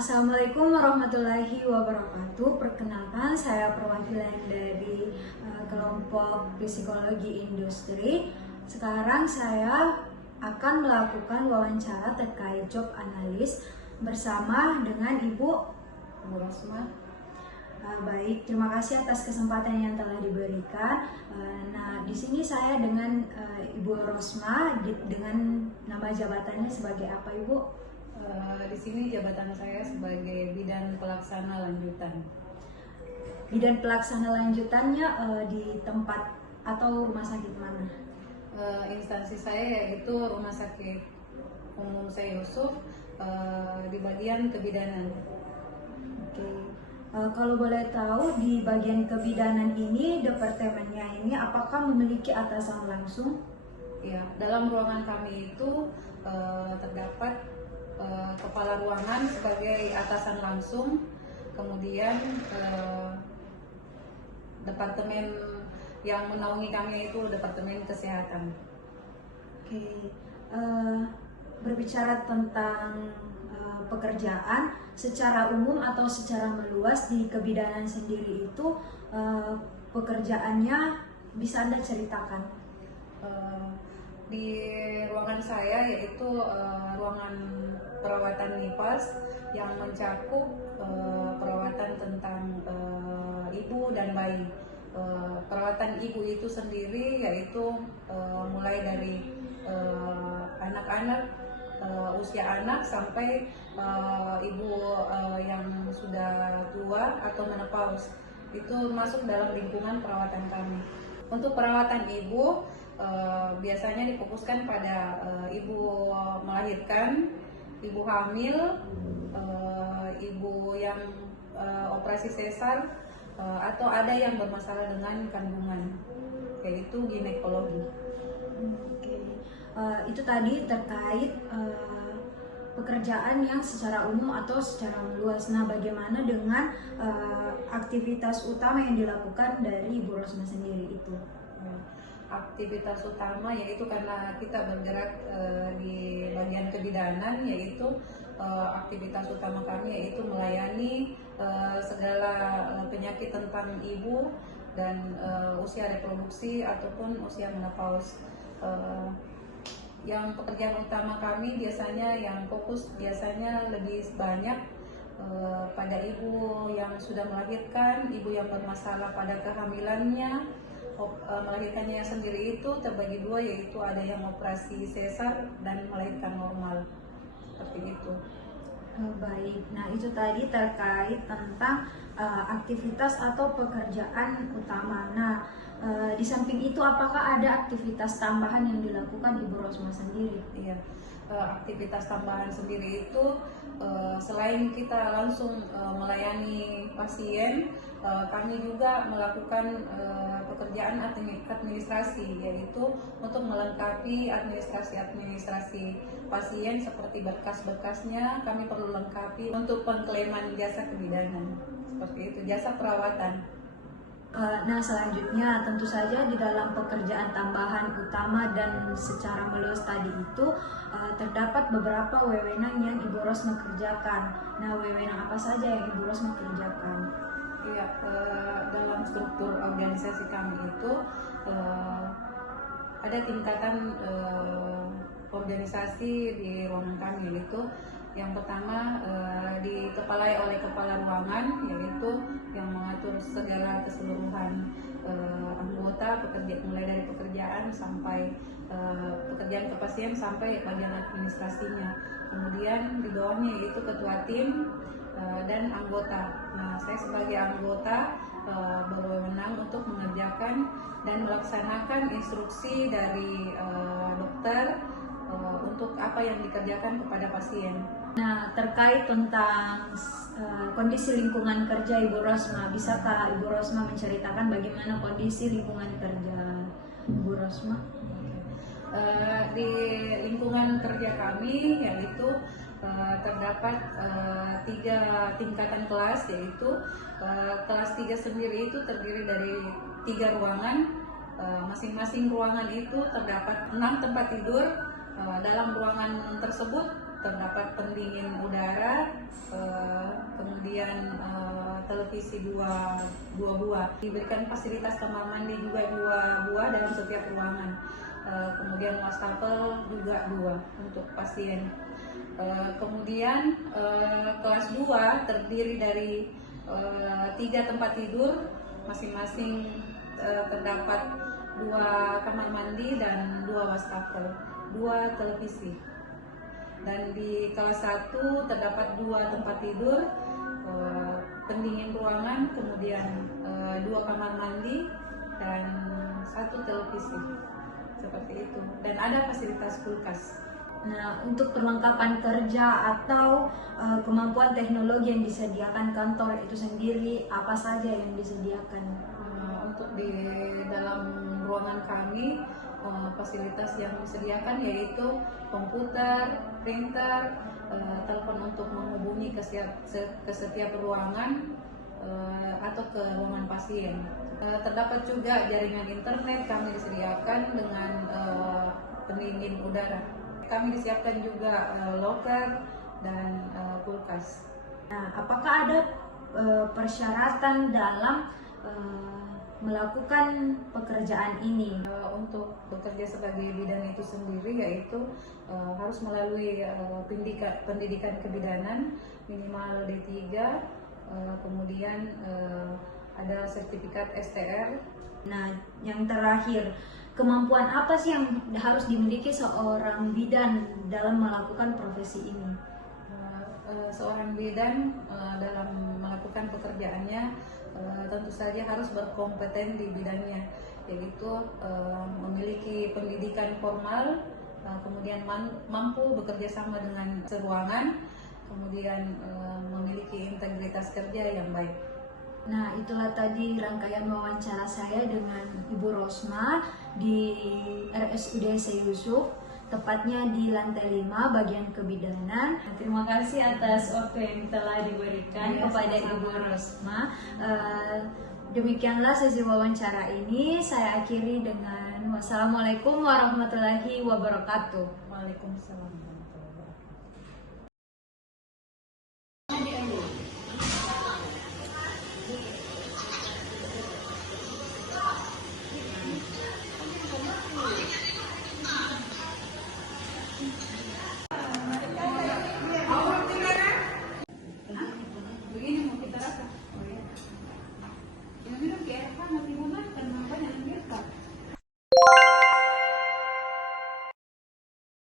Assalamualaikum warahmatullahi wabarakatuh. Perkenalkan, saya perwakilan dari kelompok psikologi industri. Sekarang saya akan melakukan wawancara terkait job analis bersama dengan Ibu Rosma. Baik, terima kasih atas kesempatan yang telah diberikan. Nah, di sini saya dengan Ibu Rosma dengan nama jabatannya sebagai apa, Ibu? Di sini jabatan saya sebagai bidan pelaksana lanjutan. Bidan pelaksana lanjutannya di tempat atau rumah sakit mana? Instansi saya yaitu Rumah Sakit Umum Syekh Yusuf di bagian kebidanan. Oke. Kalau boleh tahu di bagian kebidanan ini, departemennya ini apakah memiliki atasan langsung? Ya, dalam ruangan kami itu terdapat kepala ruangan sebagai atasan langsung, kemudian departemen yang menaungi kami itu departemen kesehatan. Oke. Berbicara tentang pekerjaan secara umum atau secara meluas di kebidanan sendiri itu, pekerjaannya bisa Anda ceritakan? Di ruangan saya yaitu ruangan perawatan NIPAS yang mencakup perawatan tentang ibu dan bayi. Perawatan ibu itu sendiri yaitu mulai dari anak-anak, usia anak sampai ibu yang sudah tua atau menopause, itu masuk dalam lingkungan perawatan kami. Untuk perawatan ibu biasanya difokuskan pada ibu melahirkan, ibu hamil, ibu yang operasi sesar, atau ada yang bermasalah dengan kandungan, yaitu ginekologi. Oke. Itu tadi terkait pekerjaan yang secara umum atau secara meluas. Nah, bagaimana dengan aktivitas utama yang dilakukan dari Ibu Rosma sendiri itu? Aktivitas utama yaitu karena kita bergerak di bagian kebidanan, yaitu aktivitas utama kami yaitu melayani segala penyakit tentang ibu dan usia reproduksi ataupun usia menopause. Yang pekerjaan utama kami biasanya yang fokus biasanya lebih banyak pada ibu yang sudah melahirkan, ibu yang bermasalah pada kehamilannya. Melahirkannya sendiri itu terbagi dua, yaitu ada yang operasi sesar dan melahirkan normal, seperti itu. Baik, nah itu tadi terkait tentang aktivitas atau pekerjaan utama. Nah, di samping itu apakah ada aktivitas tambahan yang dilakukan Ibu Rosma sendiri? Iya, aktivitas tambahan sendiri itu selain kita langsung melayani pasien, kami juga melakukan pekerjaan administrasi, yaitu untuk melengkapi administrasi pasien seperti berkas-berkasnya kami perlu lengkapi untuk pengklaiman jasa kebidanan, seperti itu, jasa perawatan. Nah, selanjutnya tentu saja di dalam pekerjaan tambahan utama dan secara meluas tadi itu terdapat beberapa wewenang yang Ibu Rosma kerjakan. Nah, wewenang apa saja yang Ibu Rosma kerjakan? Iya, dalam struktur organisasi kami itu ada tingkatan organisasi di ruangan kami, yaitu yang pertama dikepalai oleh kepala ruangan, yaitu yang mengatur segala keseluruhan anggota mulai dari pekerjaan sampai pekerjaan ke pasien sampai bagian administrasinya. Kemudian di bawahnya yaitu ketua tim dan anggota. Nah, saya sebagai anggota berwenang untuk mengerjakan dan melaksanakan instruksi dari dokter untuk apa yang dikerjakan kepada pasien. Nah, terkait tentang kondisi lingkungan kerja Ibu Rosma, bisakah Ibu Rosma menceritakan bagaimana kondisi lingkungan kerja Ibu Rosma? Di lingkungan kerja kami yaitu terdapat 3 tingkatan kelas, yaitu kelas 3 sendiri itu terdiri dari 3 ruangan. Masing-masing ruangan itu terdapat 6 tempat tidur. Dalam ruangan tersebut terdapat pendingin udara, kemudian televisi dua buah. Diberikan fasilitas kamar mandi juga 2 buah dalam setiap ruangan. Kemudian wastafel juga 2 untuk pasien. Kemudian kelas 2 terdiri dari 3 tempat tidur, masing-masing terdapat 2 kamar mandi dan 2 wastafel, 2 televisi. Dan di kelas 1 terdapat 2 tempat tidur, pendingin ruangan, kemudian 2 kamar mandi dan 1 televisi, seperti itu. Dan ada fasilitas kulkas. Nah, untuk perlengkapan kerja atau kemampuan teknologi yang disediakan kantor itu sendiri, apa saja yang disediakan? Untuk di dalam ruangan kami, fasilitas yang disediakan yaitu komputer, printer, telepon untuk menghubungi ke setiap ruangan atau ke ruangan pasien. Terdapat juga jaringan internet kami disediakan dengan pendingin udara. Kami disiapkan juga loker dan kulkas. Nah, apakah ada persyaratan dalam melakukan pekerjaan ini? Untuk bekerja sebagai bidan itu sendiri yaitu harus melalui pendidikan kebidanan minimal D3, kemudian ada sertifikat STR. Nah, yang terakhir, kemampuan apa sih yang harus dimiliki seorang bidan dalam melakukan profesi ini? Seorang bidan dalam melakukan pekerjaannya tentu saja harus berkompeten di bidangnya, yaitu memiliki pendidikan formal, kemudian mampu bekerja sama dengan seruangan, kemudian memiliki integritas kerja yang baik. Nah, itulah tadi rangkaian wawancara saya dengan Ibu Rosma di RSUD Syekh Yusuf, tepatnya di lantai 5 bagian kebidanan. Terima kasih atas waktu yang telah diberikan kepada Ibu Rosma. Demikianlah sesi wawancara ini. Saya akhiri dengan wassalamualaikum warahmatullahi wabarakatuh. Waalaikumsalam.